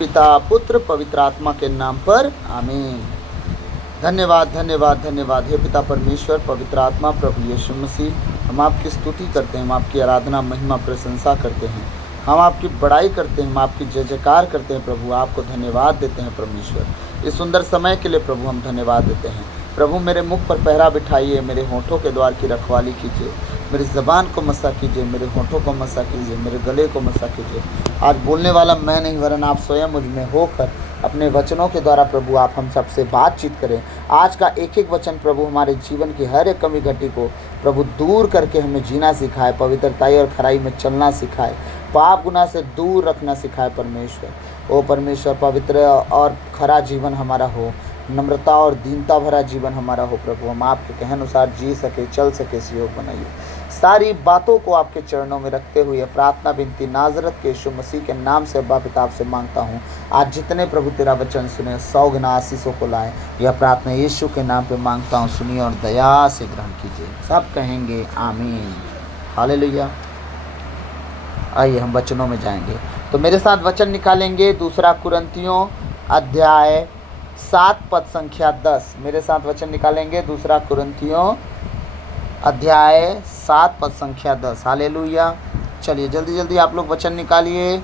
पिता पुत्र पवित्र आत्मा के नाम पर आमीन। धन्यवाद धन्यवाद धन्यवाद। हे पिता परमेश्वर, पवित्र आत्मा, प्रभु यीशु मसीह, हम आपकी स्तुति करते हैं, हम आपकी आराधना महिमा प्रशंसा करते हैं, हम आपकी बड़ाई करते हैं, हम आपकी जय जयकार करते हैं। प्रभु आपको धन्यवाद देते हैं। परमेश्वर इस सुंदर समय के लिए प्रभु हम धन्यवाद देते हैं। प्रभु मेरे मुख पर पहरा बिठाइए, मेरे होठों के द्वार की रखवाली कीजिए, मेरी ज़बान को मसा कीजिए, मेरे होठों को मसा कीजिए, मेरे गले को मसा कीजिए। आज बोलने वाला मैं नहीं वरन आप स्वयं मुझ में होकर अपने वचनों के द्वारा प्रभु आप हम सबसे बातचीत करें। आज का एक एक वचन प्रभु हमारे जीवन की हर एक कमी घटी को प्रभु दूर करके हमें जीना सिखाए, पवित्रताई और खराई में चलना सिखाए, पाप गुनाह से दूर रखना सिखाए। परमेश्वर, ओ परमेश्वर, पवित्र और खरा जीवन हमारा हो, नम्रता और दीनता भरा जीवन हमारा हो। प्रभु हम आपके कहे अनुसार जी सके, चल सके, सहयोग बनाइए। सारी बातों को आपके चरणों में रखते हुए प्रार्थना विनती नाजरत के यीशु मसीह के नाम से अब्बा पिता से मांगता हूँ। आज जितने प्रभु तेरा वचन सुने 100 गुना आशीषों को लाए, यह प्रार्थना यीशु के नाम पे मांगता हूँ। सुनिए और दया से ग्रहण कीजिए। सब कहेंगे आमीन, हालेलुया। आइए हम वचनों में जाएंगे। तो मेरे साथ वचन निकालेंगे 2 कुरिन्थियों अध्याय 7 पद संख्या 10। मेरे साथ वचन निकालेंगे 2 कुरिन्थियों अध्याय 7 पद संख्या 10। हालेलुया। चलिए जल्दी जल्दी आप लोग वचन निकालिए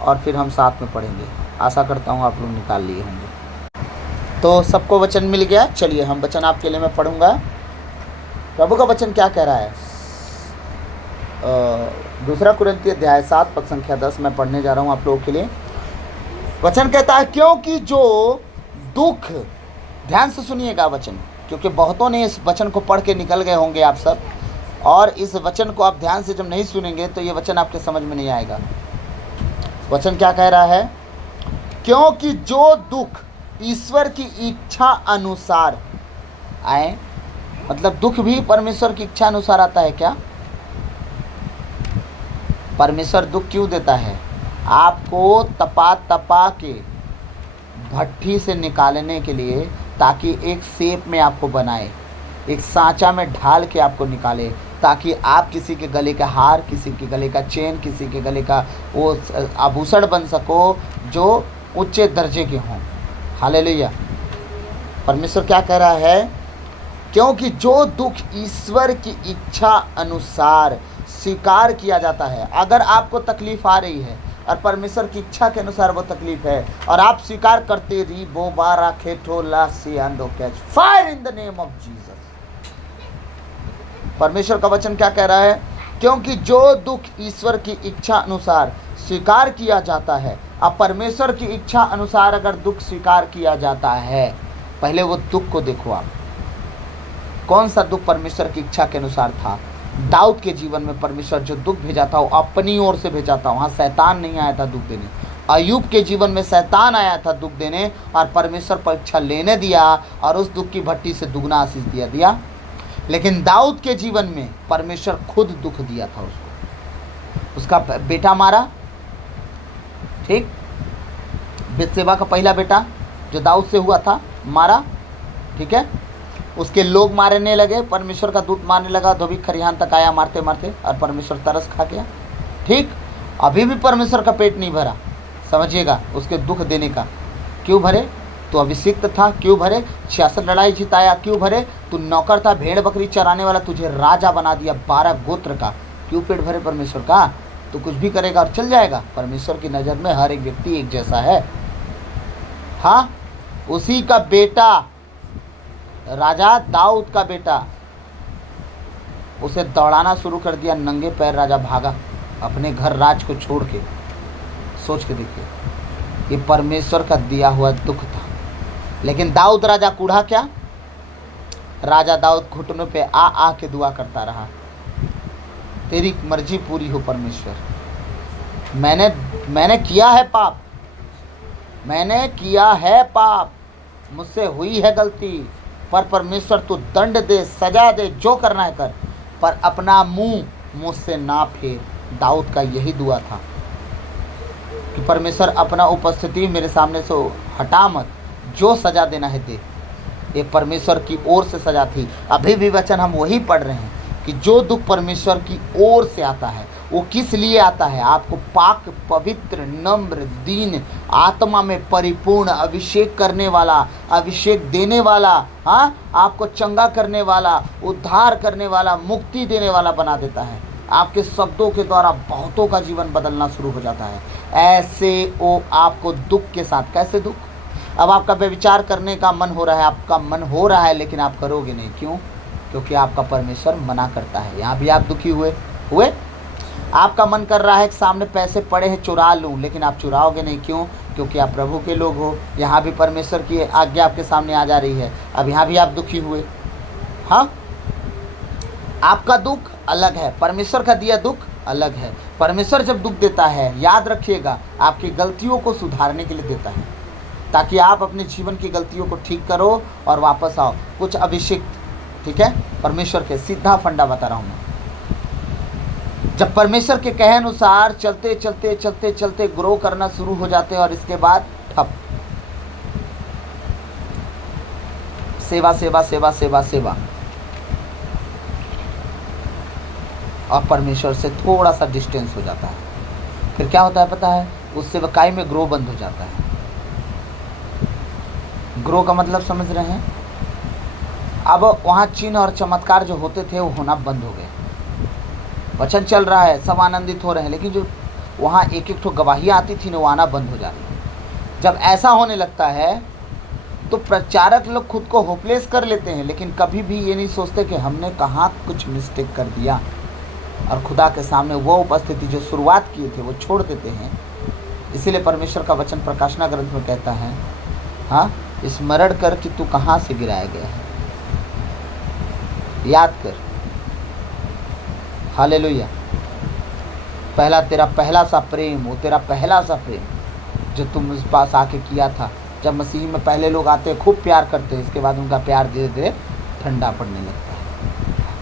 और फिर हम साथ में पढ़ेंगे। आशा करता हूँ आप लोग निकाल लिए होंगे। तो सबको वचन मिल गया। चलिए हम वचन आपके लिए मैं पढ़ूंगा। प्रभु का वचन क्या कह रहा है? 2 कुरिन्थियों अध्याय 7 पद संख्या 10 मैं पढ़ने जा रहा हूँ आप लोगों के लिए। वचन कहता है, क्योंकि जो दुख, ध्यान से सुनिएगा वचन, क्योंकि बहुतों ने इस वचन को पढ़ के निकल गए होंगे आप सब, और इस वचन को आप ध्यान से जब नहीं सुनेंगे तो ये वचन आपके समझ में नहीं आएगा। वचन क्या कह रहा है? क्योंकि जो दुख ईश्वर की इच्छा अनुसार आए, मतलब दुख भी परमेश्वर की इच्छा अनुसार आता है क्या? परमेश्वर दुख क्यों देता है? आपको तपा तपा के भट्ठी से निकालने के लिए, ताकि एक शेप में आपको बनाए, एक सांचा में ढाल के आपको निकाले, ताकि आप किसी के गले का हार, किसी के गले का चेन, किसी के गले का वो आभूषण बन सको जो उच्च दर्जे के हों। हालेलुया। परमेश्वर क्या कह रहा है? क्योंकि जो दुख ईश्वर की इच्छा अनुसार स्वीकार किया जाता है, अगर आपको तकलीफ आ रही है और परमेश्वर की इच्छा के अनुसार वो तकलीफ है और आप स्वीकार करते रही, बोबारा खेठो लासी एंडो catch fire in the name of Jesus. परमेश्वर का वचन क्या कह रहा है? क्योंकि जो दुख ईश्वर की इच्छा अनुसार स्वीकार किया जाता है, अब परमेश्वर की इच्छा अनुसार अगर दुख स्वीकार किया जाता है, पहले वो दुख को देखो आप, कौन सा दुख परमेश्वर की इच्छा के अनुसार था। दाऊद के जीवन में परमेश्वर जो दुख भेजा था वो अपनी ओर से भेजा था, वहाँ शैतान नहीं आया था दुख देने। अय्यूब के जीवन में शैतान आया था दुख देने, और परमेश्वर परीक्षा लेने दिया और उस दुख की भट्टी से दुगना आशीष दिया। लेकिन दाऊद के जीवन में परमेश्वर खुद दुख दिया था उसको। उसका बेटा मारा, ठीक, बेतशेबा का पहला बेटा जो दाऊद से हुआ था मारा, ठीक है। उसके लोग मारने लगे, परमेश्वर का दूत मारने लगा, धोबी खरिहान तक आया मारते मारते, और परमेश्वर तरस खा गया, ठीक। अभी भी परमेश्वर का पेट नहीं भरा, समझिएगा, उसके दुख देने का। क्यों भरे? तो अभिषिक्त था, क्यों भरे? 66 लड़ाई जिताया, क्यों भरे? तू नौकर था, भेड़ बकरी चराने वाला, तुझे राजा बना दिया 12 गोत्र का, क्यों पेट भरे परमेश्वर का? तो कुछ भी करेगा और चल जाएगा। परमेश्वर की नज़र में हर एक व्यक्ति एक जैसा है। हाँ, उसी का बेटा राजा दाऊद का बेटा, उसे दौड़ाना शुरू कर दिया, नंगे पैर राजा भागा अपने घर राज को छोड़ के। सोच के देखिए, ये परमेश्वर का दिया हुआ दुख था। लेकिन दाऊद राजा कूढ़ा क्या? राजा दाऊद घुटनों पे आ के दुआ करता रहा, तेरी मर्जी पूरी हो परमेश्वर, मैंने किया है पाप, मैंने किया है पाप, मुझसे हुई है गलती, पर परमेश्वर तू दंड दे, सजा दे, जो करना है कर, पर अपना मुंह मुझसे ना फेर। दाऊद का यही दुआ था कि परमेश्वर अपना उपस्थिति मेरे सामने से हटा मत, जो सजा देना है दे। ये परमेश्वर की ओर से सजा थी। अभी भी वचन हम वही पढ़ रहे हैं कि जो दुख परमेश्वर की ओर से आता है वो किस लिए आता है, आपको पाक पवित्र नम्र दीन आत्मा में परिपूर्ण अभिषेक करने वाला, अभिषेक देने वाला, हाँ, आपको चंगा करने वाला, उद्धार करने वाला, मुक्ति देने वाला बना देता है। आपके शब्दों के द्वारा बहुतों का जीवन बदलना शुरू हो जाता है। ऐसे वो आपको दुख के साथ, कैसे दुख, अब आपका व्यभिचार करने का मन हो रहा है, आपका मन हो रहा है लेकिन आप करोगे नहीं, क्यों? क्योंकि आपका परमेश्वर मना करता है। यहाँ भी आप दुखी हुए आपका मन कर रहा है कि सामने पैसे पड़े हैं चुरा लूँ, लेकिन आप चुराओगे नहीं, क्यों? क्योंकि आप प्रभु के लोग हो। यहाँ भी परमेश्वर की आज्ञा आपके सामने आ जा रही है, अब यहाँ भी आप दुखी हुए। हाँ, आपका दुख अलग है, परमेश्वर का दिया दुख अलग है। परमेश्वर जब दुख देता है, याद रखिएगा, आपकी गलतियों को सुधारने के लिए देता है, ताकि आप अपने जीवन की गलतियों को ठीक करो और वापस आओ कुछ अभिषिक्त। ठीक है, परमेश्वर के सीधा फंडा बता रहा हूँ मैं। जब परमेश्वर के कहे अनुसार चलते चलते चलते चलते ग्रो करना शुरू हो जाते हैं और इसके बाद ठप, सेवा सेवा सेवा सेवा सेवा, और परमेश्वर से थोड़ा सा डिस्टेंस हो जाता है। फिर क्या होता है पता है, उस सेवकाई में ग्रो बंद हो जाता है। ग्रो का मतलब समझ रहे हैं? अब वहाँ चिन्ह और चमत्कार जो होते थे वो होना बंद हो गए। वचन चल रहा है, सब आनंदित हो रहे हैं, लेकिन जो वहाँ एक एक ठो गवाही आती थी ना, वो आना बंद हो जा रही है। जब ऐसा होने लगता है तो प्रचारक लोग खुद को होपलेस कर लेते हैं, लेकिन कभी भी ये नहीं सोचते कि हमने कहाँ कुछ मिस्टेक कर दिया, और खुदा के सामने वो उपस्थिति जो शुरुआत किए थे वो छोड़ देते हैं। इसीलिए परमेश्वर का वचन प्रकाशना ग्रंथ में कहता है, हाँ, स्मरण कर कि तू कहाँ से गिराया गया है, याद कर। हालेलुया। तेरा पहला सा प्रेम, वो तेरा पहला सा प्रेम जो तुम उस पास आके किया था। जब मसीह में पहले लोग आते हैं, खूब प्यार करते हैं, इसके बाद उनका प्यार धीरे धीरे ठंडा पड़ने लगता है,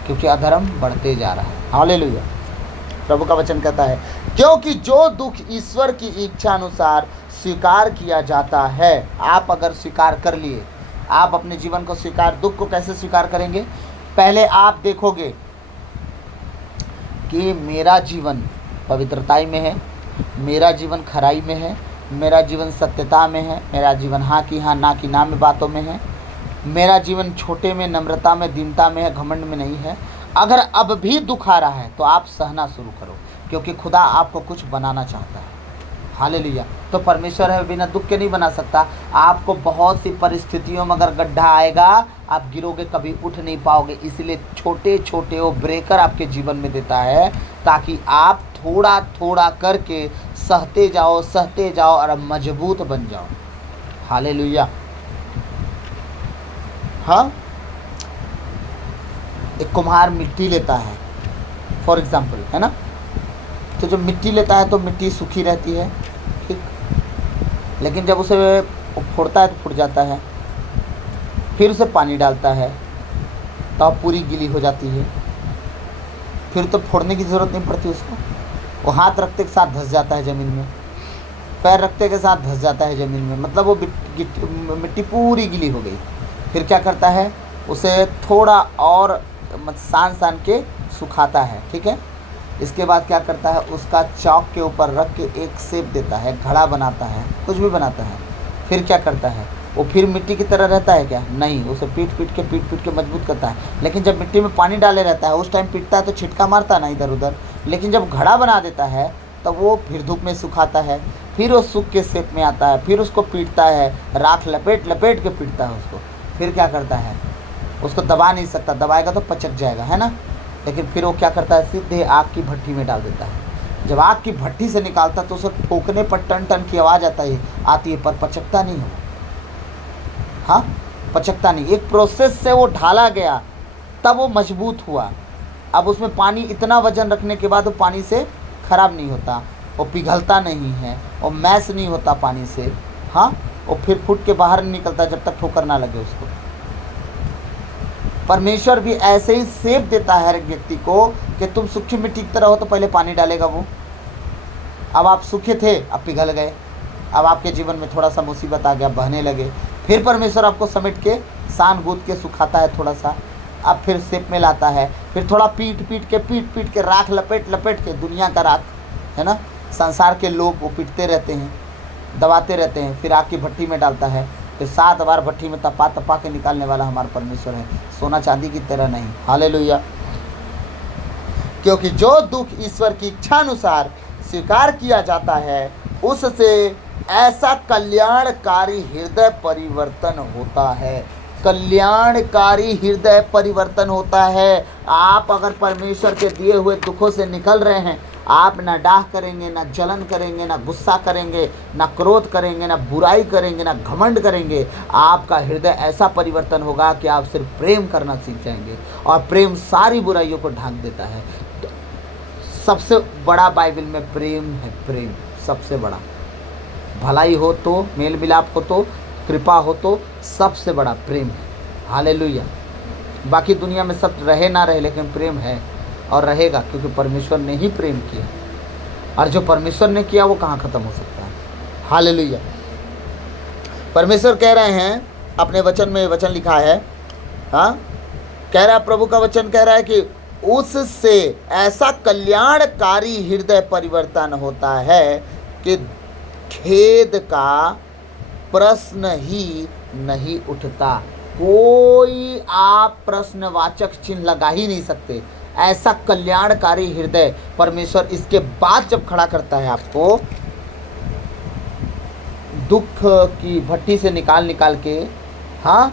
क्योंकि अधर्म बढ़ते जा रहा है। हालेलुया। प्रभु का वचन कहता है, क्योंकि जो दुख ईश्वर की इच्छा अनुसार स्वीकार किया जाता है, आप अगर स्वीकार कर लिए, आप अपने जीवन को स्वीकार, दुख को कैसे स्वीकार करेंगे? पहले आप देखोगे कि मेरा जीवन पवित्रताई में है, मेरा जीवन खराई में है, मेरा जीवन सत्यता में है, मेरा जीवन हाँ की हाँ ना की ना में बातों में है, मेरा जीवन छोटे में, नम्रता में, दीनता में है, घमंड में नहीं है। अगर अब भी दुख आ रहा है तो आप सहना शुरू करो, क्योंकि खुदा आपको कुछ बनाना चाहता है। हालेलुया। तो परमेश्वर है, बिना दुख के नहीं बना सकता। आपको बहुत सी परिस्थितियों में अगर गड्ढा आएगा, आप गिरोगे, कभी उठ नहीं पाओगे। इसलिए छोटे छोटे वो ब्रेकर आपके जीवन में देता है, ताकि आप थोड़ा थोड़ा करके सहते जाओ और मजबूत बन जाओ। हालेलुया। हाँ, एक कुम्हार मिट्टी लेता है, फॉर एग्जाम्पल, है ना, तो जब मिट्टी लेता है तो मिट्टी सूखी रहती है, ठीक, लेकिन जब उसे फोड़ता है तो फूट जाता है, फिर उसे पानी डालता है तो पूरी गीली हो जाती है, फिर तो फोड़ने की ज़रूरत नहीं पड़ती उसको। वो हाथ रखते के साथ धंस जाता है ज़मीन में, पैर रखते के साथ धंस जाता है ज़मीन में, मतलब वो मिट्टी पूरी गीली हो गई। फिर क्या करता है, उसे थोड़ा और सान के सुखाता है, ठीक है। इसके बाद क्या करता है, उसका चौक के ऊपर रख के एक शेप देता है, घड़ा बनाता है, कुछ भी बनाता है। फिर क्या करता है, वो फिर मिट्टी की तरह रहता है क्या? नहीं, उसे पीट पीट के मजबूत करता है। लेकिन जब मिट्टी में पानी डाले रहता है, उस टाइम पीटता है तो छिटका मारता है ना इधर उधर, लेकिन जब घड़ा बना देता है तब वो फिर धूप में सुखाता है, फिर वो सूख के शेप में आता है, फिर उसको पीटता है, राख लपेट के पीटता है उसको। फिर क्या करता है, उसको दबा नहीं सकता, दबाएगा तो पचक जाएगा, है ना। लेकिन फिर वो क्या करता है, सीधे आग की भट्टी में डाल देता है। जब आग की भट्टी से निकालता तो उसे ठोकने पर टन टन की आवाज़ आती है, पर पचकता नहीं हो। हाँ, पचकता नहीं। एक प्रोसेस से वो ढाला गया, तब वो मजबूत हुआ। अब उसमें पानी, इतना वजन रखने के बाद वो पानी से ख़राब नहीं होता, वो पिघलता नहीं है, वो मैश नहीं होता पानी से। हाँ, वो फिर फूट के बाहर नहीं निकलता जब तक ठोकर ना लगे उसको। परमेश्वर भी ऐसे ही सेप देता है हर एक व्यक्ति को कि तुम सूखी मिट्टी की तरह हो, तो पहले पानी डालेगा वो। अब आप सूखे थे, अब पिघल गए, अब आपके जीवन में थोड़ा सा मुसीबत आ गया, बहने लगे, फिर परमेश्वर आपको समेट के सान गूंथ के सुखाता है थोड़ा सा, अब फिर शेप में लाता है, फिर थोड़ा पीट पीट के राख लपेट के, दुनिया का राख है ना, संसार के लोग वो पीटते रहते हैं, दबाते रहते हैं, फिर आग की भट्टी में डालता है, फिर 7 बार भट्टी में तपा के निकालने वाला हमारा परमेश्वर है, सोना चांदी की तरह नहीं। हालेलुया। क्योंकि जो दुख ईश्वर की इच्छानुसार स्वीकार किया जाता है, उससे ऐसा कल्याणकारी हृदय परिवर्तन होता है। कल्याणकारी हृदय परिवर्तन होता है। आप अगर परमेश्वर के दिए हुए दुखों से निकल रहे हैं, आप ना डाह करेंगे, ना जलन करेंगे, ना गुस्सा करेंगे, ना क्रोध करेंगे, ना बुराई करेंगे, ना घमंड करेंगे। आपका हृदय ऐसा परिवर्तन होगा कि आप सिर्फ प्रेम करना सीख जाएंगे, और प्रेम सारी बुराइयों को ढांक देता है। तो सबसे बड़ा बाइबल में प्रेम है, प्रेम सबसे बड़ा। भलाई हो तो, मेल मिलाप हो तो, कृपा हो तो, सबसे बड़ा प्रेम है। हालेलुया। बाकी दुनिया में सब रहे ना रहे, लेकिन प्रेम है और रहेगा, क्योंकि परमेश्वर ने ही प्रेम किया, और जो परमेश्वर ने किया वो कहाँ ख़त्म हो सकता है। हालेलुया। परमेश्वर कह रहे हैं अपने वचन में, वचन लिखा है, हाँ, कह रहा है, प्रभु का वचन कह रहा है कि उससे ऐसा कल्याणकारी हृदय परिवर्तन होता है कि खेद का प्रश्न ही नहीं उठता। कोई आप प्रश्नवाचक चिन्ह लगा ही नहीं सकते। ऐसा कल्याणकारी हृदय परमेश्वर इसके बाद जब खड़ा करता है आपको, दुख की भट्टी से निकाल के, हाँ,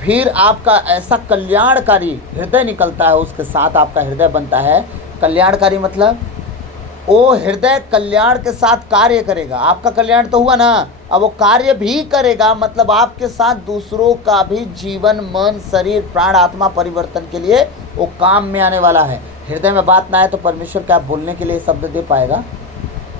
फिर आपका ऐसा कल्याणकारी हृदय निकलता है, उसके साथ आपका हृदय बनता है। कल्याणकारी मतलब वो हृदय कल्याण के साथ कार्य करेगा। आपका कल्याण तो हुआ ना, अब वो कार्य भी करेगा, मतलब आपके साथ दूसरों का भी जीवन, मन, शरीर, प्राण, आत्मा परिवर्तन के लिए वो काम में आने वाला है। हृदय में बात ना आए तो परमेश्वर क्या बोलने के लिए शब्द दे पाएगा?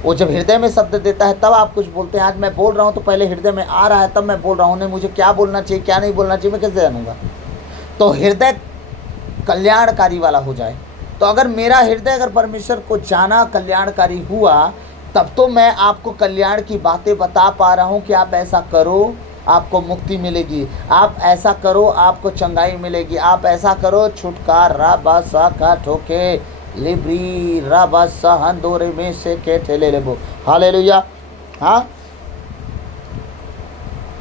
वो जब हृदय में शब्द देता है तब आप कुछ बोलते हैं। आज मैं बोल रहा हूँ तो पहले हृदय में आ रहा है, तब मैं बोल रहा हूँ। नहीं, मुझे क्या बोलना चाहिए, क्या नहीं बोलना चाहिए, मैं कैसे जानूंगा? तो हृदय कल्याणकारी वाला हो जाए। तो अगर मेरा हृदय अगर परमेश्वर को जाना, कल्याणकारी हुआ, तब तो मैं आपको कल्याण की बातें बता पा रहा हूँ कि आप ऐसा करो, आपको मुक्ति मिलेगी, आप ऐसा करो, आपको चंगाई मिलेगी, आप ऐसा करो, छुटकारा बासा का ठोके लिब्री राबासा हंदोरे में से के ठेले लेबो। हालेलुया। हाँ,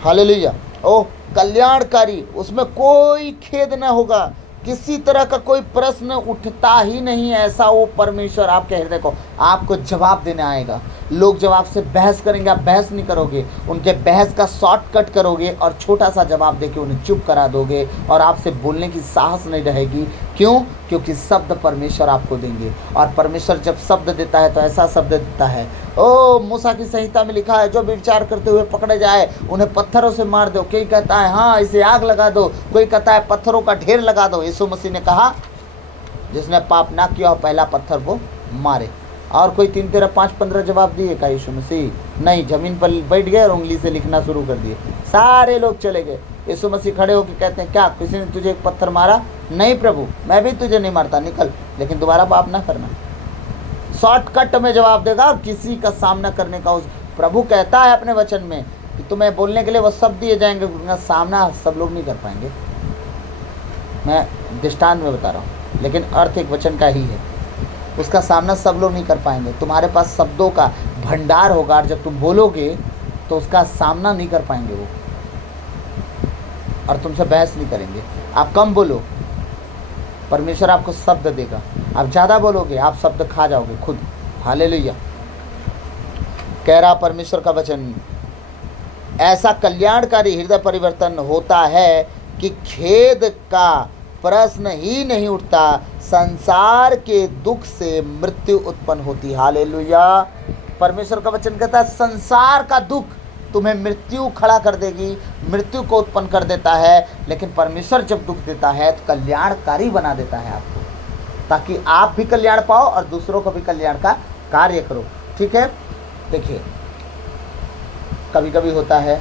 हालेलुया। ओ कल्याणकारी, उसमें कोई खेद न होगा, किसी तरह का कोई प्रश्न उठता ही नहीं। ऐसा वो परमेश्वर आपके हृदय को, आपको जवाब देने आएगा। लोग जब आपसे बहस करेंगे, आप बहस नहीं करोगे, उनके बहस का शॉर्टकट करोगे और छोटा सा जवाब देके उन्हें चुप करा दोगे, और आपसे बोलने की साहस नहीं रहेगी। क्यों? क्योंकि शब्द परमेश्वर आपको देंगे, और परमेश्वर जब शब्द देता है तो ऐसा शब्द देता है। ओ मूसा की संहिता में लिखा है, जो विचार करते हुए पकड़े जाए उन्हें पत्थरों से मार दो। कोई कहता है हाँ इसे आग लगा दो, कोई कहता है पत्थरों का ढेर लगा दो। यीशु मसीह ने कहा जिसने पाप ना किया हो पहला पत्थर वो मारे। और कोई 3, 13, 5, 15 जवाब दिए का यीशु मसीह? नहीं, जमीन पर बैठ गए और उंगली से लिखना शुरू कर दिए, सारे लोग चले गए। यीशु मसीह खड़े होकर कहते हैं क्या किसी ने तुझे एक पत्थर मारा? नहीं प्रभु, मैं भी तुझे नहीं मारता, निकल, लेकिन दोबारा पाप ना करना। शॉर्टकट में जवाब देगा, और किसी का सामना करने का उस प्रभु कहता है अपने वचन में कि तुम्हें बोलने के लिए वो सब दिए जाएंगे, उनका सामना सब लोग नहीं कर पाएंगे। मैं दृष्टांत में बता रहा हूँ, लेकिन अर्थ एक वचन का ही है। उसका सामना सब लोग नहीं कर पाएंगे। तुम्हारे पास शब्दों का भंडार होगा, और जब तुम बोलोगे तो उसका सामना नहीं कर पाएंगे वो, और तुमसे बहस नहीं करेंगे। आप कम बोलो, परमेश्वर आपको शब्द देगा। आप ज़्यादा बोलोगे, आप शब्द खा जाओगे खुद। हालेलुया। कह रहा परमेश्वर का वचन, ऐसा कल्याणकारी हृदय परिवर्तन होता है कि खेद का प्रश्न ही नहीं उठता, संसार के दुख से मृत्यु उत्पन्न होती। हालेलुया। परमेश्वर का वचन कहता है संसार का दुख तुम्हें मृत्यु खड़ा कर देगी, मृत्यु को उत्पन्न कर देता है। लेकिन परमेश्वर जब दुख देता है तो कल्याणकारी बना देता है आपको, ताकि आप भी कल्याण पाओ और दूसरों को भी कल्याण का कार्य करो। ठीक है। देखिए, कभी कभी होता है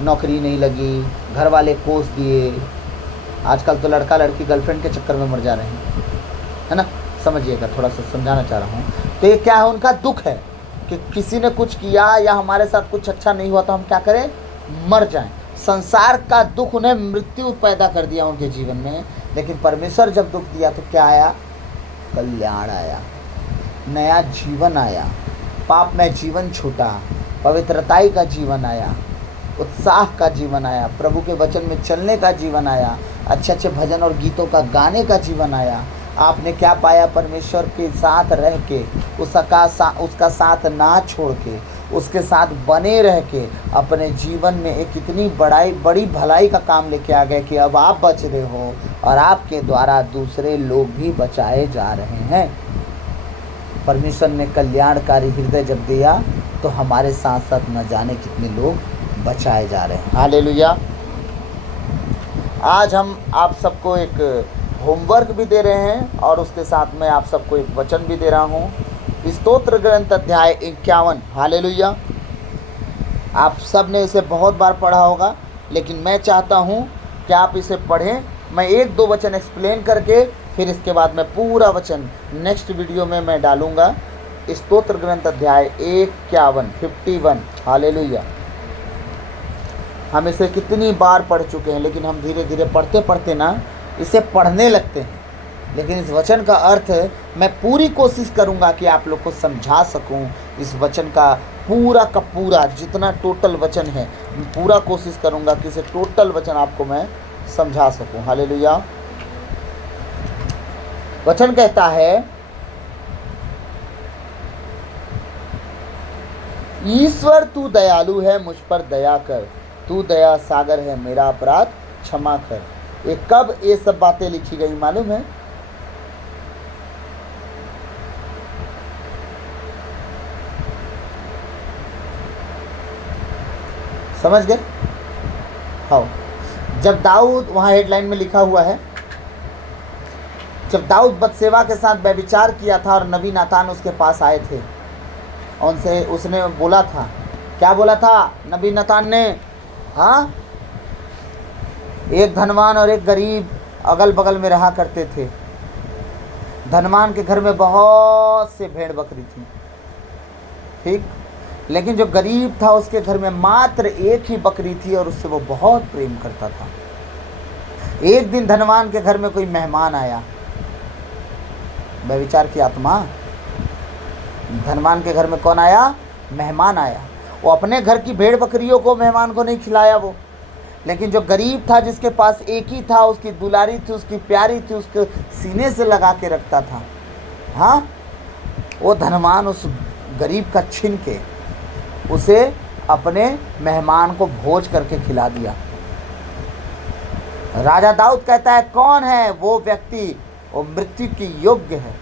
नौकरी नहीं लगी, घर वाले कोस दिए। आजकल तो लड़का लड़की गर्लफ्रेंड के चक्कर में मर जा रहे हैं, है ना? समझिएगा, थोड़ा सा समझाना चाह रहा हूँ। तो ये क्या है? उनका दुख है कि किसी ने कुछ किया या हमारे साथ कुछ अच्छा नहीं हुआ तो हम क्या करें? मर जाएं। संसार का दुख, उन्हें मृत्यु पैदा कर दिया उनके जीवन में। लेकिन परमेश्वर जब दुख दिया तो क्या आया? कल्याण आया, नया जीवन आया, पाप में जीवन छूटा, पवित्रताई का जीवन आया, उत्साह का जीवन आया, प्रभु के वचन में चलने का जीवन आया, अच्छे अच्छे भजन और गीतों का गाने का जीवन आया। आपने क्या पाया? परमेश्वर के साथ रह के, उसका साथ ना छोड़ के, उसके साथ बने रह के अपने जीवन में एक इतनी बड़ी भलाई का काम लेके आ गए कि अब आप बच रहे हो और आपके द्वारा दूसरे लोग भी बचाए जा रहे हैं। परमेश्वर ने कल्याणकारी हृदय जब दिया तो हमारे साथ साथ न जाने कितने लोग बचाए जा रहे हैं। हालेलुया। आज हम आप सबको एक होमवर्क भी दे रहे हैं और उसके साथ में आप सबको एक वचन भी दे रहा हूँ। स्तोत्र ग्रंथ अध्याय 51। हालेलुया। आप सब ने इसे बहुत बार पढ़ा होगा, लेकिन मैं चाहता हूँ कि आप इसे पढ़ें। मैं एक दो वचन एक्सप्लेन करके फिर इसके बाद मैं पूरा वचन नेक्स्ट वीडियो में मैं डालूँगा। स्तोत्र ग्रंथ अध्याय 51। हालेलुया। हम इसे कितनी बार पढ़ चुके हैं, लेकिन हम धीरे धीरे पढ़ते पढ़ते ना इसे पढ़ने लगते हैं। लेकिन इस वचन का अर्थ मैं पूरी कोशिश करूंगा कि आप लोग को समझा सकूं। इस वचन का पूरा जितना टोटल वचन है, पूरा कोशिश करूंगा कि इसे टोटल वचन आपको मैं समझा सकूं। हालेलुया। वचन कहता है, ईश्वर तू दयालु है, मुझ पर दया कर, तू दया सागर है, मेरा अपराध क्षमा कर। ये कब ये सब बातें लिखी गई मालूम है? समझ गए? हाँ, जब दाऊद, वहां हेडलाइन में लिखा हुआ है, जब दाऊद बतसेवा के साथ व्यभिचार किया था और नबी नातान उसके पास आए थे, उनसे उसने बोला था, क्या बोला था नबी नातान ने? हाँ, एक धनवान और एक गरीब अगल बगल में रहा करते थे। धनवान के घर में बहुत से भेड़ बकरी थी, ठीक, लेकिन जो गरीब था उसके घर में मात्र एक ही बकरी थी और उससे वो बहुत प्रेम करता था। एक दिन धनवान के घर में कोई मेहमान आया, व्यभिचार की आत्मा। धनवान के घर में कौन आया? मेहमान आया। वो अपने घर की भेड़ बकरियों को मेहमान को नहीं खिलाया वो, लेकिन जो गरीब था, जिसके पास एक ही था, उसकी दुलारी थी, उसकी प्यारी थी, उसके सीने से लगा के रखता था, हाँ, वो धनवान उस गरीब का छीन के उसे अपने मेहमान को भोज करके खिला दिया। राजा दाऊद कहता है, कौन है वो व्यक्ति, वो मृत्यु की योग्य है।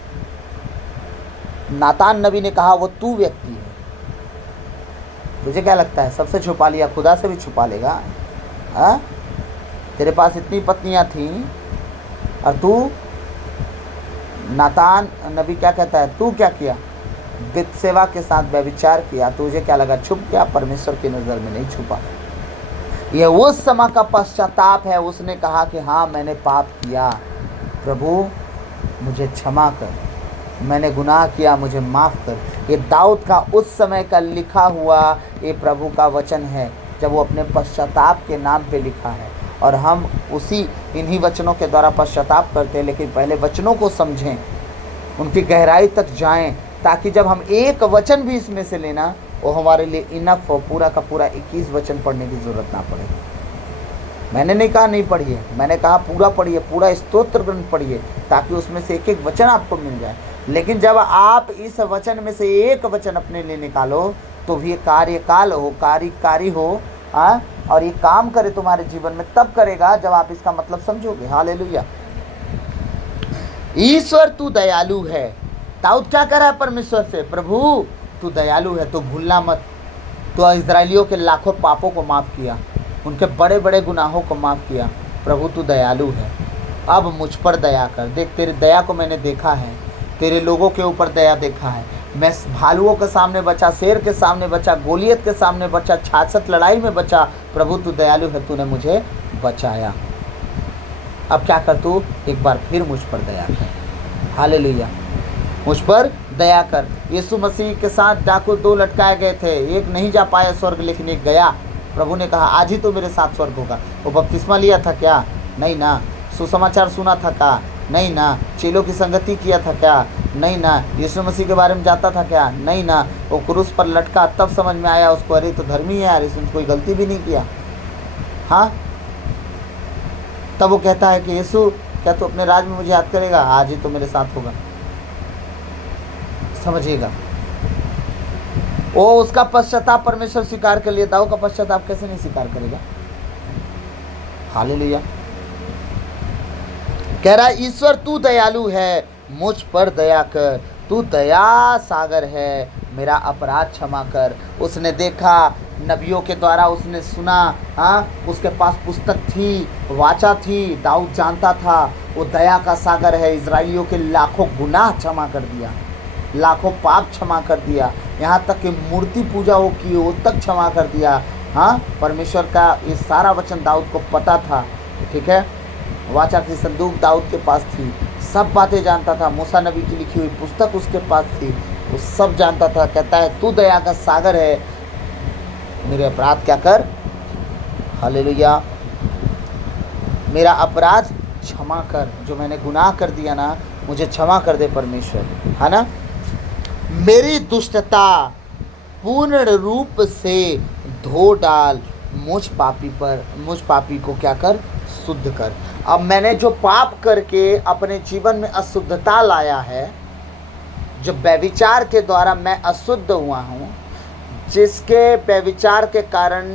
नातान नबी ने कहा, वो तू व्यक्ति है। तुझे क्या लगता है, सबसे छुपा लिया, खुदा से भी छुपा लेगा? हाँ, तेरे पास इतनी पत्नियां थीं और तू, नातान नबी क्या कहता है, तू क्या किया? बतसेवा के साथ व्यभिचार किया। तुझे क्या लगा छुप गया? परमेश्वर की नज़र में नहीं छुपा। यह उस समय का पश्चाताप है। उसने कहा कि हाँ, मैंने पाप किया, प्रभु मुझे क्षमा कर, मैंने गुनाह किया, मुझे माफ़ कर। ये दाऊद का उस समय का लिखा हुआ ये प्रभु का वचन है, जब वो अपने पश्चाताप के नाम पे लिखा है। और हम इन्हीं वचनों के द्वारा पश्चाताप करते हैं। लेकिन पहले वचनों को समझें, उनकी गहराई तक जाएं, ताकि जब हम एक वचन भी इसमें से लेना, वो हमारे लिए इनफ हो। पूरा का पूरा 21 वचन पढ़ने की ज़रूरत ना पड़े। मैंने नहीं कहा नहीं पढ़िए, मैंने कहा पूरा पढ़िए, पूरा स्तोत्र ग्रंथ पढ़िए, ताकि उसमें से एक एक वचन आपको मिल जाए। लेकिन जब आप इस वचन में से एक वचन अपने लिए निकालो, तो भी कार्यकाल हो, कार्यकारी हो, और ये काम करे तुम्हारे जीवन में, तब करेगा जब आप इसका मतलब समझोगे। हालेलुया। ईश्वर तू दयालु है। दाऊद क्या कर रहा है परमेश्वर से? प्रभु तू दयालु है, तो भूलना मत। तो इस्राएलियों के लाखों पापों को माफ़ किया, उनके बड़े बड़े गुनाहों को माफ़ किया। प्रभु तू दयालु है, अब मुझ पर दया कर। देख, तेरी दया को मैंने देखा है, तेरे लोगों के ऊपर दया देखा है। मैं भालुओं के सामने बचा, शेर के सामने बचा, गोलियत के सामने बचा, 66 लड़ाई में बचा। प्रभु तू दयालु है, तूने मुझे बचाया। अब क्या कर, तू एक बार फिर मुझ पर दया कर। हालेलुया। मुझ पर दया कर। यीशु मसीह के साथ डाकू 2 लटकाए गए थे, एक नहीं जा पाया स्वर्ग, लेकिन एक गया। प्रभु ने कहा आज ही तो मेरे साथ स्वर्ग होगा। वो बपतिस्मा लिया था क्या? नहीं ना। सुसमाचार सुना था क्या? नहीं ना। चेलों की संगति किया था क्या? नहीं ना। यीशु मसीह के बारे में जानता था क्या? नहीं ना। वो क्रूस पर लटका तब समझ में आया उसको, अरे तो धर्मी है यार, इसने कोई गलती भी नहीं किया। हाँ, तब वो कहता है कि यीशु क्या तू अपने राज में मुझे याद करेगा? आज ही तो मेरे साथ होगा। समझिएगा, वो उसका पश्चाताप परमेश्वर स्वीकार कर लिया, दाऊद का पश्चाताप कैसे नहीं स्वीकार करेगा? हालेलुया। कह रहा ईश्वर तू दयालु है, मुझ पर दया कर, तू दया सागर है, मेरा अपराध क्षमा कर। उसने देखा, नबियों के द्वारा उसने सुना, हाँ, उसके पास पुस्तक थी, वाचा थी, दाऊद जानता था वो दया का सागर है। इजराइलियों के लाखों गुनाह क्षमा कर दिया, लाखों पाप क्षमा कर दिया, यहाँ तक कि मूर्ति पूजा वो की वो तक क्षमा कर दिया। हाँ, परमेश्वर का ये सारा वचन दाऊद को पता था। ठीक है, वाचा की संदूक दाऊद के पास थी, सब बातें जानता था, मूसा नबी की लिखी हुई पुस्तक उसके पास थी, वो सब जानता था। कहता है तू दया का सागर है, मेरे अपराध क्या कर, हालेलुया, मेरा अपराध क्षमा कर, जो मैंने गुनाह कर दिया ना मुझे क्षमा कर दे परमेश्वर, है ना। मेरी दुष्टता पूर्ण रूप से धो डाल, मुझ पापी को क्या कर, शुद्ध कर। अब मैंने जो पाप करके अपने जीवन में अशुद्धता लाया है, जो व्यभिचार के द्वारा मैं अशुद्ध हुआ हूँ, जिसके व्यभिचार के कारण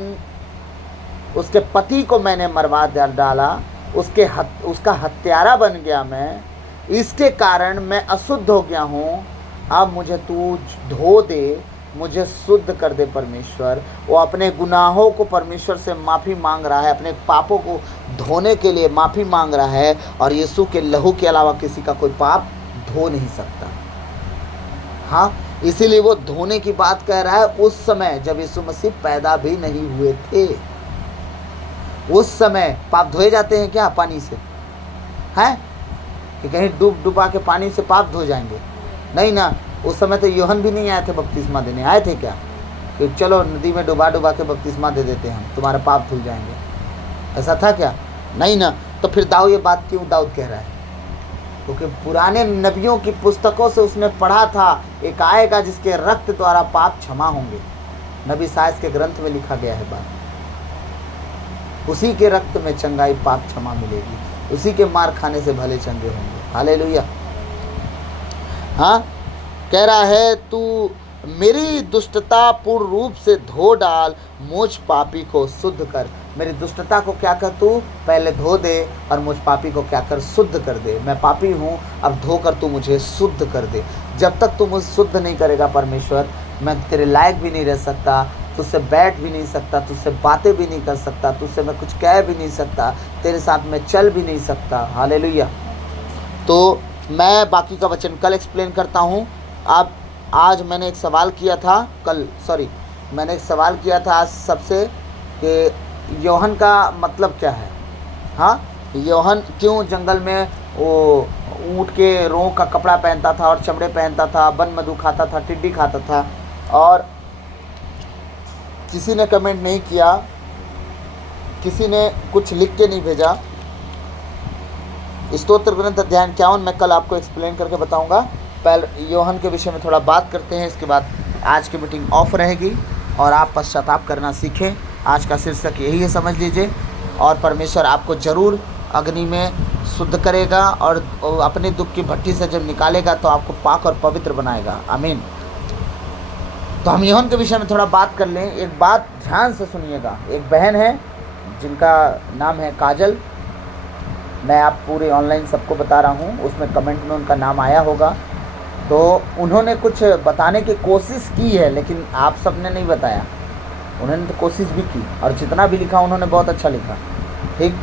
उसके पति को मैंने मरवा डाला, उसका हत्यारा बन गया मैं, इसके कारण मैं अशुद्ध हो गया हूँ। अब मुझे तू धो दे, मुझे शुद्ध कर दे परमेश्वर। वो अपने गुनाहों को परमेश्वर से माफ़ी मांग रहा है, अपने पापों को धोने के लिए माफ़ी मांग रहा है, और यीशु के लहू के अलावा किसी का कोई पाप धो नहीं सकता। हाँ, इसीलिए वो धोने की बात कह रहा है। उस समय जब यीशु मसीह पैदा भी नहीं हुए थे, उस समय पाप धोए जाते हैं क्या पानी से? हैं कि कहीं डुबा के पानी से पाप धो जाएंगे? नहीं ना। उस समय तो यूहन्ना भी नहीं आए थे बपतिस्मा देने। आए थे क्या कि चलो नदी में डुबा के बपतिस्मा दे देते हैं, तुम्हारे पाप धुल जाएंगे? ऐसा था क्या? नहीं ना। तो फिर दाऊद ये बात क्यों दाऊद कह रहा है? क्योंकि पुराने नबियों की पुस्तकों से उसने पढ़ा था, एक आएगा जिसके रक्त द्वारा पाप क्षमा होंगे। नबी साइस के ग्रंथ में लिखा गया है बात, उसी के रक्त में चंगाई, पाप क्षमा मिलेगी, उसी के मार खाने से भले चंगे होंगे। हालेलुया। हाँ, कह रहा है तू मेरी दुष्टता पूर्ण रूप से धो डाल, मुझ पापी को शुद्ध कर। मेरी दुष्टता को क्या कर, तू पहले धो दे, और मुझ पापी को क्या कर, शुद्ध कर दे। मैं पापी हूँ, अब धोकर तू मुझे शुद्ध कर दे। जब तक तू मुझे शुद्ध नहीं करेगा परमेश्वर, मैं तेरे लायक भी नहीं रह सकता, तुझसे बैठ भी नहीं सकता, तुझसे बातें भी नहीं कर सकता, तुझसे मैं कुछ कह भी नहीं सकता, तेरे साथ मैं चल भी नहीं सकता। हालेलुया। तो मैं बाकी का वचन कल एक्सप्लेन करता हूँ। आज मैंने एक सवाल किया था, मैंने एक सवाल किया था आज सबसे कि यूहन्ना का मतलब क्या है। हाँ, यूहन्ना क्यों जंगल में वो ऊँट के रों का कपड़ा पहनता था और चमड़े पहनता था, वन मधु खाता था, टिड्डी खाता था, और किसी ने कमेंट नहीं किया, किसी ने कुछ लिख के नहीं भेजा। स्तोत्र ग्रंथ अध्याय 51 मैं कल आपको एक्सप्लेन करके बताऊंगा। पहले यूहन्ना के विषय में थोड़ा बात करते हैं, इसके बाद आज की मीटिंग ऑफ रहेगी और आप पश्चाताप करना सीखें। आज का शीर्षक यही है, समझ लीजिए। और परमेश्वर आपको ज़रूर अग्नि में शुद्ध करेगा, और अपने दुख की भट्टी से जब निकालेगा तो आपको पाक और पवित्र बनाएगा। आमीन। तो हम यूहन्ना के विषय में थोड़ा बात कर लें। एक बात ध्यान से सुनिएगा। एक बहन है जिनका नाम है काजल, मैं आप पूरे ऑनलाइन सबको बता रहा हूँ, उसमें कमेंट में उनका नाम आया होगा। तो उन्होंने कुछ बताने की कोशिश की है, लेकिन आप सब ने नहीं बताया। उन्होंने तो कोशिश भी की, और जितना भी लिखा उन्होंने बहुत अच्छा लिखा, ठीक,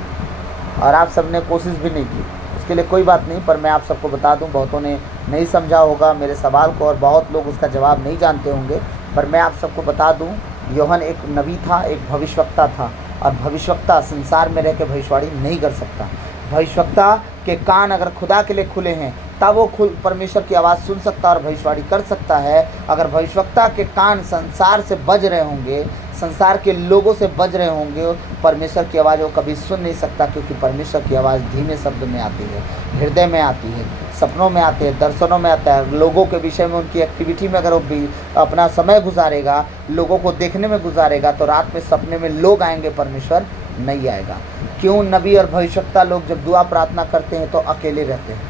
और आप सब ने कोशिश भी नहीं की, उसके लिए कोई बात नहीं। पर मैं आप सबको बता दूं, बहुतों ने नहीं समझा होगा मेरे सवाल को, और बहुत लोग उसका जवाब नहीं जानते होंगे, पर मैं आप सबको बता दूं, यूहन्ना एक नबी था, एक भविष्यवक्ता था, और भविष्यवक्ता संसार में रह के भविष्यवाणी नहीं कर सकता। भविष्यवक्ता के कान अगर खुदा के लिए खुले हैं तब वो परमेश्वर की आवाज़ सुन सकता और भविष्यवाणी कर सकता है। अगर भविष्यवक्ता के कान संसार से बज रहे होंगे, संसार के लोगों से बज रहे होंगे, परमेश्वर की आवाज़ वो कभी सुन नहीं सकता, क्योंकि परमेश्वर की आवाज़ धीमे शब्द में आती है, हृदय में आती है, सपनों में आते हैं, दर्शनों में आता है। लोगों के विषय में, उनकी एक्टिविटी में अगर वो भी अपना समय गुजारेगा, लोगों को देखने में गुजारेगा, तो रात में सपने में लोग आएंगे, परमेश्वर नहीं आएगा। क्यों? नबी और भविष्यवक्ता लोग जब दुआ प्रार्थना करते हैं तो अकेले रहते हैं,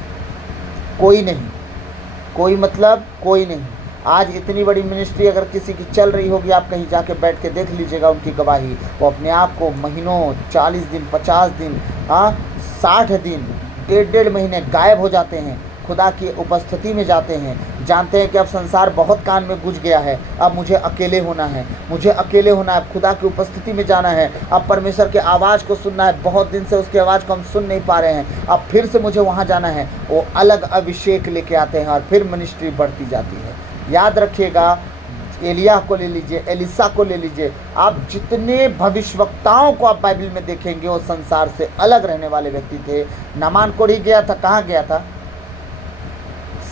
कोई नहीं, कोई मतलब कोई नहीं। आज इतनी बड़ी मिनिस्ट्री अगर किसी की चल रही होगी, आप कहीं जाके बैठ के देख लीजिएगा उनकी गवाही, वो अपने आप को महीनों, 40 दिन, 50 दिन, 60 दिन, डेढ़ महीने गायब हो जाते हैं, खुदा की उपस्थिति में जाते हैं, जानते हैं कि अब संसार बहुत कान में गुज गया है, अब मुझे अकेले होना है, मुझे अकेले होना है, खुदा की उपस्थिति में जाना है, अब परमेश्वर के आवाज़ को सुनना है, बहुत दिन से उसकी आवाज़ को हम सुन नहीं पा रहे हैं, अब फिर से मुझे वहाँ जाना है। वो अलग अभिषेक लेके आते हैं और फिर मिनिस्ट्री बढ़ती जाती है। याद रखिएगा, एलिया को ले लीजिए, एलिसा को ले लीजिए, आप जितने भविष्यवक्ताओं को आप बाइबल में देखेंगे वो संसार से अलग रहने वाले व्यक्ति थे। नामान कोढ़ी गया था, कहाँ गया था?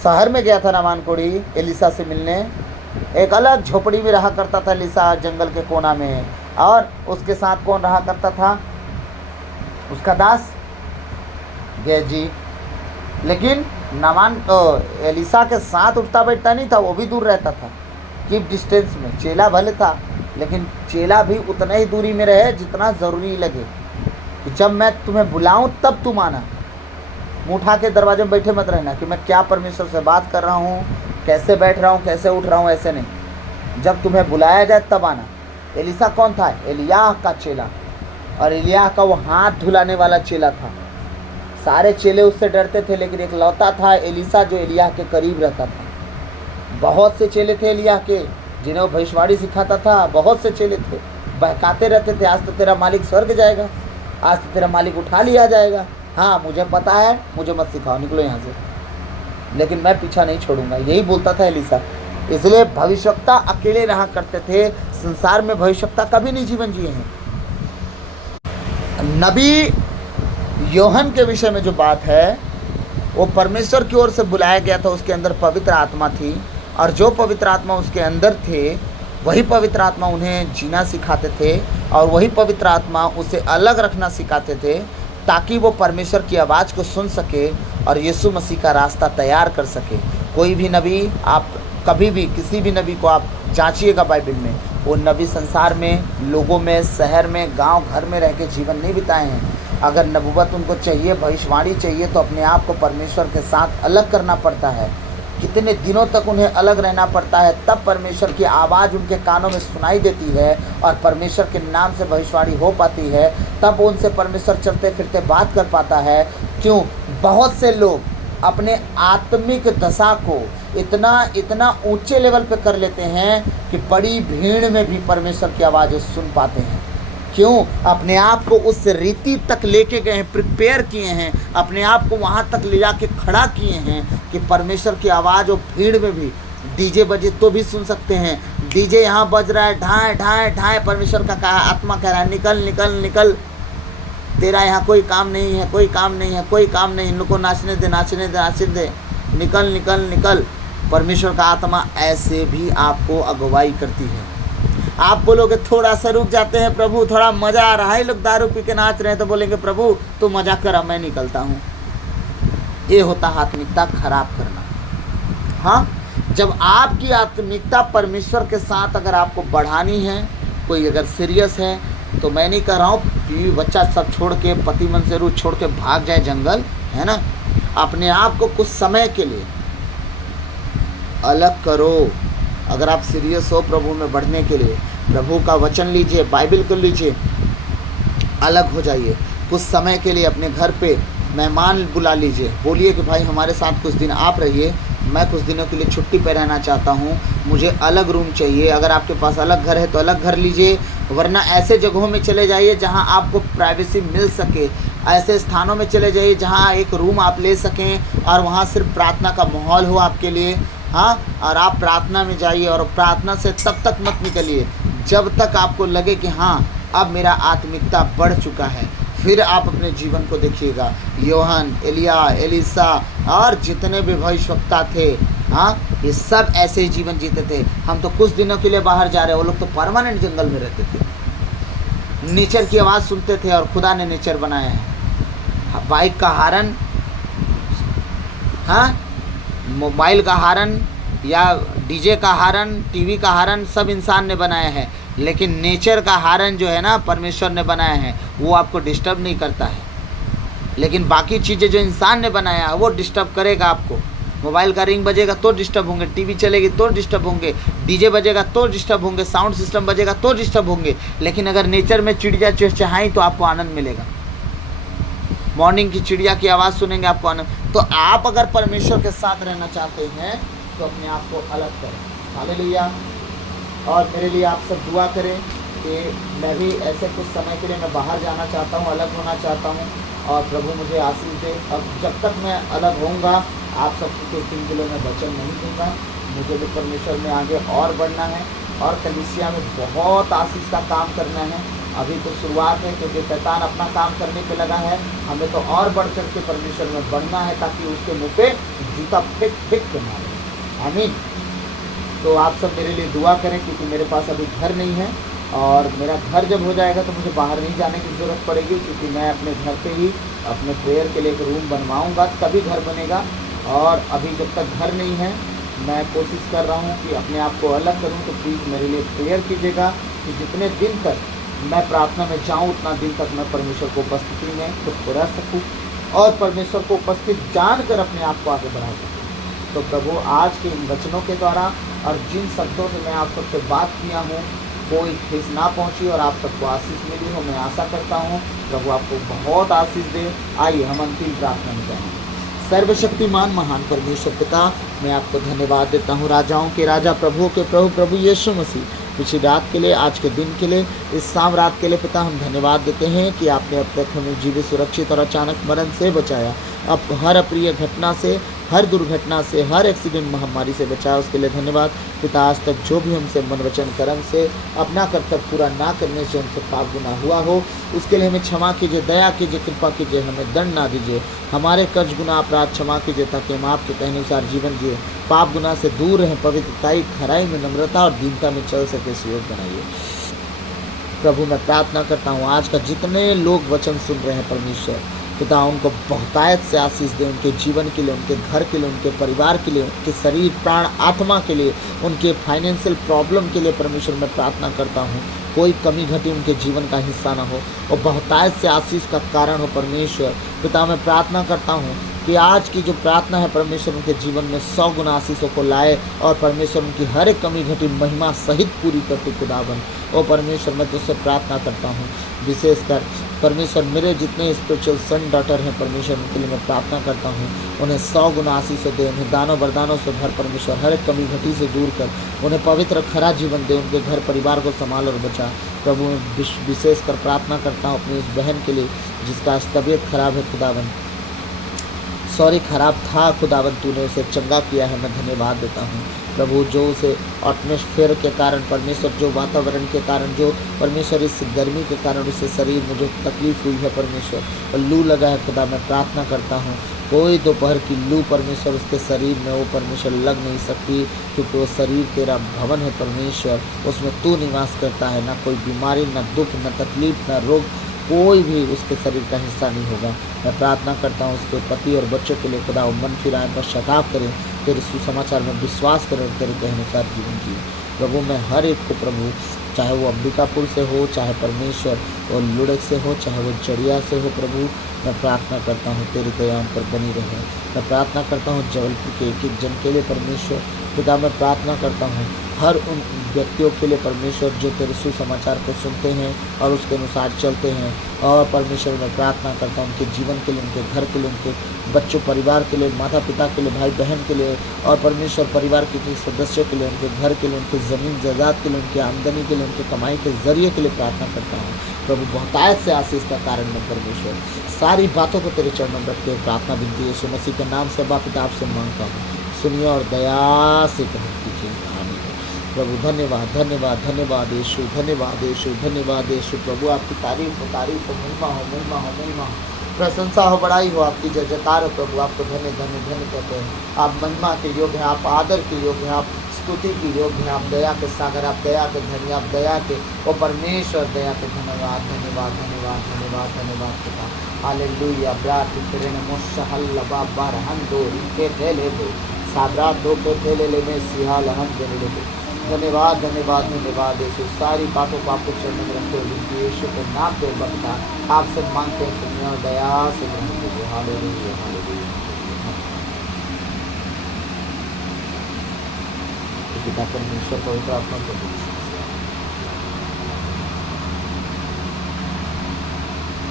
शहर में गया था नामान कोढ़ी एलिसा से मिलने। एक अलग झोपड़ी में रहा करता था एलिसा, जंगल के कोना में, और उसके साथ कौन रहा करता था? उसका दास गेजी। लेकिन नामान एलिसा के साथ उठता बैठता नहीं था, वो भी दूर रहता था, कीप डिस्टेंस में। चेला भले था, लेकिन चेला भी उतना ही दूरी में रहे जितना ज़रूरी लगे, कि जब मैं तुम्हें बुलाऊं तब तुम आना। मुँह उठा के दरवाजे में बैठे मत रहना कि मैं क्या परमेश्वर से बात कर रहा हूँ, कैसे बैठ रहा हूँ, कैसे उठ रहा हूँ, ऐसे नहीं। जब तुम्हें बुलाया जाए तब आना। एलिसा कौन था? एलियाह का चेला, और एलियाह का वो हाथ धुलाने वाला चेला था। सारे चेले उससे डरते थे, लेकिन एक लौता था एलिसा जो एलियाह के करीब रहता था। बहुत से चेले थे एलियाह के जिन्हें वो भविष्यवाणी सिखाता था, बहुत से चेले थे, बहकाते रहते थे, आज तो तेरा मालिक स्वर्ग जाएगा, आज तो तेरा मालिक उठा लिया जाएगा, हाँ मुझे पता है, मुझे मत सिखाओ, निकलो यहाँ से, लेकिन मैं पीछा नहीं छोड़ूंगा, यही बोलता था एलिसा। इसलिए भविष्यवक्ता अकेले रहा करते थे। संसार में भविष्यवक्ता कभी नहीं जीवन जिए हैं। नबी योहन के विषय में जो बात है, वो परमेश्वर की ओर से बुलाया गया था, उसके अंदर पवित्र आत्मा थी, और जो पवित्र आत्मा उसके अंदर थे, वही पवित्र आत्मा उन्हें जीना सिखाते थे, और वही पवित्र आत्मा उसे अलग रखना सिखाते थे, ताकि वो परमेश्वर की आवाज़ को सुन सके और यीशु मसीह का रास्ता तैयार कर सके। कोई भी नबी, आप कभी भी किसी भी नबी को आप जांचिएगा बाइबल में, वो नबी संसार में, लोगों में, शहर में, गांव घर में रह के जीवन नहीं बिताए हैं। अगर नबूवत उनको चाहिए, भविष्यवाणी चाहिए, तो अपने आप को परमेश्वर के साथ अलग करना पड़ता है। कितने दिनों तक उन्हें अलग रहना पड़ता है, तब परमेश्वर की आवाज़ उनके कानों में सुनाई देती है और परमेश्वर के नाम से भविष्यवाणी हो पाती है। तब उनसे परमेश्वर चलते फिरते बात कर पाता है। क्यों? बहुत से लोग अपने आत्मिक दशा को इतना ऊंचे लेवल पे कर लेते हैं कि बड़ी भीड़ में भी परमेश्वर की आवाज़ सुन पाते हैं। क्यों? अपने आप को उस रीति तक लेके गए हैं, प्रिपेयर किए हैं, अपने आप को वहाँ तक ले जाके खड़ा किए हैं कि परमेश्वर की आवाज़ वो भीड़ में भी, डीजे बजे तो भी सुन सकते हैं। डीजे यहाँ बज रहा है, ढाए ढाए ढाए, परमेश्वर का कहा, आत्मा कह रहा है निकल निकल निकल, तेरा यहाँ कोई काम नहीं है, कोई काम नहीं है, कोई काम नहीं, इन लोग को नाचने दे नाचने दे नाचने दे, निकल निकल निकल। परमेश्वर का आत्मा ऐसे भी आपको अगुवाई करती है। आप बोलोगे थोड़ा सा रुक जाते हैं प्रभु, थोड़ा मज़ा आ रहा है, लोग दारू पी के नाच रहे हैं, तो बोलेंगे प्रभु तो मज़ा करा, मैं निकलता हूँ। ये होता आत्मिकता खराब करना। हाँ, जब आपकी आत्मिकता परमेश्वर के साथ अगर आपको बढ़ानी है, कोई अगर सीरियस है, तो मैं नहीं कह रहा हूँ बीवी बच्चा सब छोड़ के, पति मन से रूठ छोड़ के भाग जाए जंगल, है ना। अपने आप को कुछ समय के लिए अलग करो। अगर आप सीरियस हो प्रभु में बढ़ने के लिए, प्रभु का वचन लीजिए, बाइबल को लीजिए, अलग हो जाइए। कुछ समय के लिए अपने घर पे मेहमान बुला लीजिए, बोलिए कि भाई हमारे साथ कुछ दिन आप रहिए, मैं कुछ दिनों के लिए छुट्टी पे रहना चाहता हूँ, मुझे अलग रूम चाहिए। अगर आपके पास अलग घर है तो अलग घर लीजिए, वरना ऐसे जगहों में चले जाइए जहाँ आपको प्राइवेसी मिल सके। ऐसे स्थानों में चले जाइए जहाँ एक रूम आप ले सकें और वहाँ सिर्फ प्रार्थना का माहौल हो आपके लिए। हाँ, और आप प्रार्थना में जाइए, और प्रार्थना से तब तक मत निकलिए जब तक आपको लगे कि हाँ अब मेरा आत्मिकता बढ़ चुका है। फिर आप अपने जीवन को देखिएगा। योहन, एलिया, एलिसा और जितने भी भविष्यवक्ता थे, हाँ, ये सब ऐसे ही जीवन जीते थे। हम तो कुछ दिनों के लिए बाहर जा रहे हैं, वो लोग तो परमानेंट जंगल में रहते थे, नेचर की आवाज़ सुनते थे और खुदा ने नेचर बनाया है। बाइक का हारन, हाँ, मोबाइल का हारन या डीजे का हारन, टीवी का हारन सब इंसान ने बनाया है, लेकिन नेचर का हारन जो है ना परमेश्वर ने बनाया है, वो आपको डिस्टर्ब नहीं करता है। लेकिन बाकी चीज़ें जो इंसान ने बनाया है वो डिस्टर्ब करेगा आपको। मोबाइल का रिंग बजेगा तो डिस्टर्ब होंगे, टीवी चलेगी तो डिस्टर्ब होंगे, डीजे बजेगा तो डिस्टर्ब होंगे, साउंड सिस्टम बजेगा तो डिस्टर्ब होंगे। लेकिन अगर नेचर में चिड़िया चहचहाई तो आपको आनंद मिलेगा। मॉर्निंग की चिड़िया की आवाज़ सुनेंगे आपको आनंद। तो आप अगर परमेश्वर के साथ रहना चाहते हैं तो अपने आप को अलग करें। हालेलुया। और मेरे लिए आप सब दुआ करें कि मैं भी ऐसे कुछ समय के लिए मैं बाहर जाना चाहता हूँ, अलग होना चाहता हूँ, और प्रभु मुझे आशीष दे। अब जब तक मैं अलग होऊंगा आप सबको कुछ दिन के लिए मैं वचन नहीं दूंगा। मुझे भी परमेश्वर में आगे और बढ़ना है और कलीसिया में बहुत आशीष का काम करना है। अभी तो शुरुआत है, क्योंकि शैतान अपना काम करने पे लगा है। हमें तो और बढ़ चढ़ के परमेश्वर में बढ़ना है ताकि उसके मुँह पे जूता फेंक फेंक के मारे। आमीन। तो आप सब मेरे लिए दुआ करें, क्योंकि मेरे पास अभी घर नहीं है, और मेरा घर जब हो जाएगा तो मुझे बाहर नहीं जाने की ज़रूरत पड़ेगी, क्योंकि मैं अपने घर पे ही अपने प्रेयर के लिए एक रूम बनवाऊंगा, तभी घर बनेगा। और अभी जब तक घर नहीं है मैं कोशिश कर रहा हूँ कि अपने आप को अलग करूँ। तो प्लीज़ मेरे लिए प्रेयर कीजिएगा कि जितने दिन तक मैं प्रार्थना में जाऊँ उतना दिन तक मैं परमेश्वर को उपस्थिति में खुद को रह सकूँ और परमेश्वर को उपस्थित जानकर अपने आप को आगे बढ़ा सकूँ। तो प्रभु आज के इन वचनों के द्वारा और जिन शब्दों से मैं आप सबसे बात किया हूँ, कोई ठेस ना पहुँची और आप सबको आशीष मिली हो, मैं आशा करता हूँ। प्रभु आपको बहुत आशीष दे। आइए हम अंतिम प्रार्थना में जाएँ। सर्वशक्तिमान महान परमेश्वर पिता, मैं आपको धन्यवाद देता हूँ, राजाओं के राजा, प्रभुओं के प्रभु, प्रभु यीशु मसीह, पिछली रात के लिए, आज के दिन के लिए, इस शाम रात के लिए पिता हम धन्यवाद देते हैं कि आपने अब तक हमें जीवित, सुरक्षित और अचानक मरण से बचाया। अब हर अप्रिय घटना से, हर दुर्घटना से, हर एक्सीडेंट, महामारी से बचाया, उसके लिए धन्यवाद पिता। आज तक जो भी हमसे मन वचन कर्म से अपना कर्तव्य पूरा ना करने से हमसे पाप गुनाह हुआ हो, उसके लिए हमें क्षमा कीजिए, दया कीजिए, कृपा कीजिए, हमें दंड ना दीजिए, हमारे कर्ज गुनाह अपराध क्षमा कीजिए, ताकि हम आपके कहने अनुसार जीवन जिए, पाप गुनाह से दूर रहें, पवित्रताई, खराई में, नम्रता और दीनता में चल सके, सहयोग बनाइए। प्रभु मैं प्रार्थना करता हूँ आज का जितने लोग वचन सुन रहे हैं परमेश्वर पिता, उनको बहुतायत से आशीष दे, उनके जीवन के लिए, उनके घर के लिए, उनके परिवार के लिए, उनके शरीर प्राण आत्मा के लिए, उनके फाइनेंशियल प्रॉब्लम के लिए परमेश्वर मैं प्रार्थना करता हूँ, कोई कमी घटी उनके जीवन का हिस्सा ना हो और बहुतायत से आशीष का कारण हो परमेश्वर पिता। मैं प्रार्थना करता हूँ कि आज की जो प्रार्थना है परमेश्वर उनके जीवन में 100 गुना आशीषों को लाए और परमेश्वर उनकी हर एक कमी घटी महिमा सहित पूरी कर तू खुदावन। ओ परमेश्वर मैं तुझसे प्रार्थना करता हूँ, विशेषकर परमेश्वर मेरे जितने स्पिरिचुअल सन डॉटर हैं परमेश्वर उनके लिए मैं प्रार्थना करता हूँ, उन्हें 100 गुना आशीषों दे, उन्हें दानों वरदानों से भर परमेश्वर, हर एक कमी घटी से दूर कर, उन्हें पवित्र खरा जीवन दे, उनके घर परिवार को संभाल और बचा। प्रभु मैं विशेषकर प्रार्थना करता हूँ अपनी उस बहन के लिए जिसका तबीयत खराब है खुदावन, खराब था खुदावन, तूने उसे चंगा किया है, मैं धन्यवाद देता हूँ प्रभु। जो उसे एटमॉस्फेयर के कारण परमेश्वर, जो वातावरण के कारण, जो परमेश्वर इस गर्मी के कारण उससे शरीर में जो तकलीफ हुई है परमेश्वर, और लू लगा है खुदा, मैं प्रार्थना करता हूँ कोई दोपहर की लू परमेश्वर उसके शरीर में वो परमेश्वर लग नहीं सकती, क्योंकि वो शरीर तेरा भवन है परमेश्वर, उसमें तू निवास करता है। ना कोई बीमारी, ना दुख, ना तकलीफ, ना रोग, कोई भी उसके शरीर का हिस्सा नहीं होगा। मैं प्रार्थना करता हूँ उसके पति और बच्चों के लिए खुदा वो मन फिराएं, पश्चाताप करें, तेरे सुसमाचार में विश्वास करें, तेरे कहने अनुसार जीवन जिए। प्रभु मैं हर एक को प्रभु, चाहे वो अंबिकापुर से हो, चाहे परमेश्वर वो लुढ़क से हो, चाहे वो चढ़िया से हो, प्रभु मैं प्रार्थना करता हूँ तेरी दया उन पर बनी रहे। मैं प्रार्थना करता हूँ जबलपुर के एक एक जन के लिए परमेश्वर पिता, मैं प्रार्थना करता हूँ हर उन व्यक्तियों के लिए परमेश्वर जो तेरे सुसमाचार को सुनते हैं और उसके अनुसार चलते हैं। और परमेश्वर मैं प्रार्थना करता हूँ उनके जीवन के लिए, उनके घर के लिए, उनके बच्चों परिवार के लिए, माता पिता के लिए, भाई बहन के लिए, और परमेश्वर परिवार के सदस्यों के लिए, उनके घर के लिए, उनके ज़मीन जायदाद के लिए, उनकी आमदनी के लिए, उनके कमाई के जरिए के लिए प्रार्थना करता हूँ प्रभु। बहुतायत से आशीष का कारण मैं परमेश्वर सारी बातों को तेरे चरणों में रखते हुए प्रार्थना विनती यीशु मसीह के नाम से पिता आपसे मांगता हूँ, सुनिए और दया से ग्रहण कीजिए। आमीन। प्रभु धन्यवाद, धन्यवाद, धन्यवाद यीशु, धन्यवाद यीशु, धन्यवाद यीशु। प्रभु आपकी तारीफ हो, महिमा हो, महिमा हो, महिमा हो। प्रशंसा हो, बड़ाई हो आपकी, जय जयकार हो प्रभु। आपको धन्य धन्य धन्य कहते हैं। आप महिमा के योग्य हैं, आप आदर के योग्य हैं, आप स्तुति के योग्य हैं, आप दया के सागर, आप दया के धनी, आप दया के ओ परमेश्वर, दया के धन्यवाद धन्यवाद धन्यवाद धन्यवाद धन्यवाद पिता। हालेलुया। ब्रात तेरे नमो शहल बाबर हंदो के तेले दो साबरात दो के तेले ले में सिहाल हम देने ले। धन्यवाद धन्यवाद धन्यवाद यीशु। सारी बातों को आपको चरणों में रखते हुए यीशु के नाम पे बता आपसे मांगते हैं, सुनिए और दया से ग्रहण कीजिए। Hallelujah hallelujah. पिता परमेश्वर पवित्र आत्मा को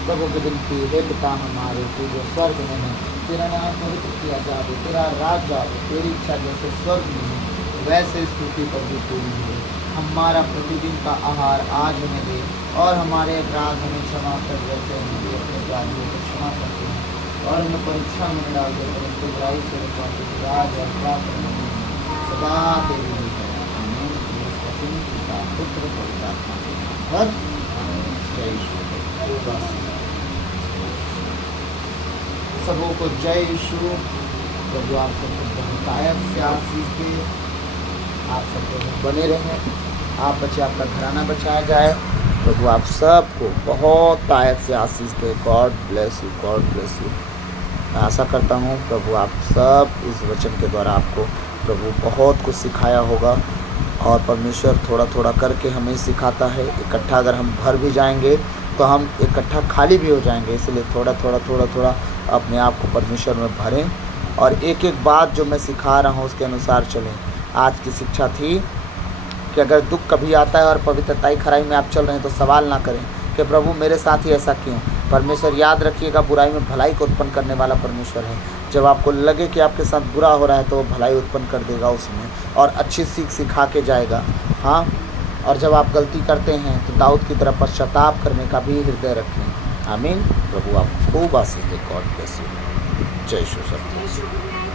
प्रभु की विनती है, पिता हमारे तू जो स्वर्ग में है, तेरा नाम पवित्र किया जाए, तेरा राज्य आए, तेरी इच्छा जैसे स्वर्ग में है वैसे इस पृथ्वी पर भी पूरी हो। हमारा प्रतिदिन का आहार आज हमें दे, और हमारे अपराध हमें क्षमा कर जैसे हम भी अपने अपराधियों को क्षमा करते हैं, और हमें परीक्षा में न डाल दे, परंतु बुराई से बचा, राज और प्राप्त सदा तेरी है। आमीन। पिता पुत्र पवित्र आत्मा जय यीशु। सबों को जय यीशु। प्रभु आपको बहुतायत से आशीष दे, आप सब बने रहें, आप बचे, आपका घराना बचाया जाए। प्रभु आप सबको बहुत तायत से आशीष दे। God bless you, God bless you. मैं आशा करता हूँ प्रभु आप सब इस वचन के द्वारा आपको प्रभु बहुत कुछ सिखाया होगा, और परमेश्वर थोड़ा थोड़ा करके हमें सिखाता है। इकट्ठा अगर हम भर भी जाएंगे तो हम इकट्ठा खाली भी हो जाएंगे, इसलिए थोड़ा थोड़ा थोड़ा थोड़ा अपने आप को परमेश्वर में भरें, और एक एक बात जो मैं सिखा रहा हूँ उसके अनुसार चलें। आज की शिक्षा थी कि अगर दुख कभी आता है और पवित्रता की खराई में आप चल रहे हैं तो सवाल ना करें कि प्रभु मेरे साथ ही ऐसा क्यों। परमेश्वर याद रखिएगा, बुराई में भलाई को उत्पन्न करने वाला परमेश्वर है। जब आपको लगे कि आपके साथ बुरा हो रहा है तो वो भलाई उत्पन्न कर देगा उसमें, और अच्छी सीख सिखा के जाएगा। हाँ, और जब आप गलती करते हैं तो दाऊद की तरह पश्चाताप करने का भी हृदय रखें। आमीन। प्रभु आपको खूब आशीष दे। God bless you. जय यीशु।